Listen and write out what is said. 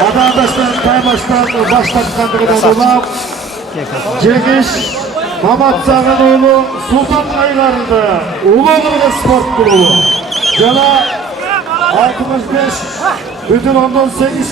Vatandaşlar kaymaçtan başlatkanlığına dolan Cengiz Mamat Zağanoğlu Sultan Aygarı'nda Uluğurlu Spor Klubu Cana 65 bütün ondan 8